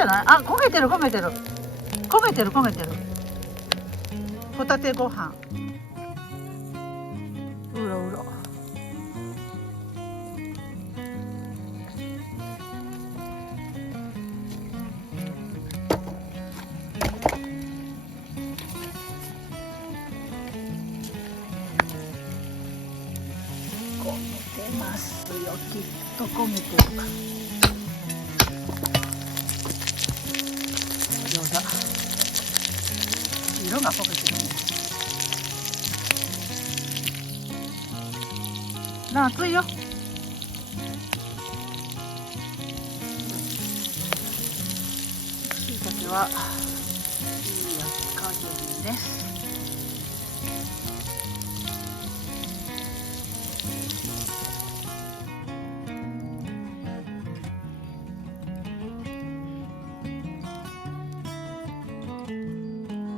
じゃない？あ、焦げてる焦げてる焦げてる焦げてる。ホタテご飯うろうろ。焦げてますよ、きっと焦げてる。餃子色が焦げてるね。なあ、熱いよ。しいたけはいい焼き加減です。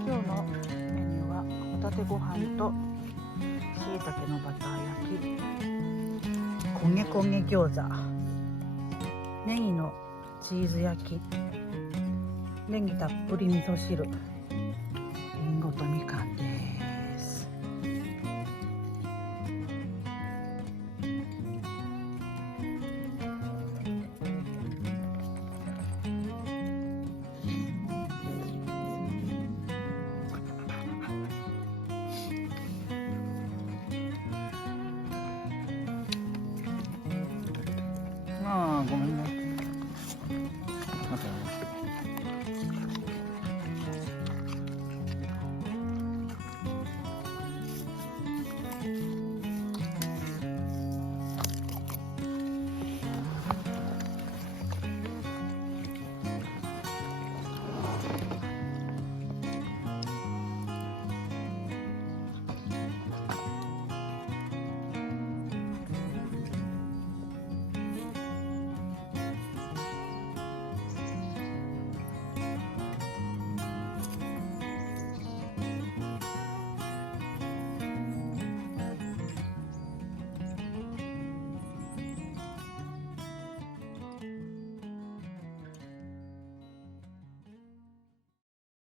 今日のメニューはホタテご飯としいたけのバター焼き、焦げ焦げ餃子、ネギのチーズ焼き、ネギたっぷり味噌汁、りんごとみかんです。ああ、ごめんね。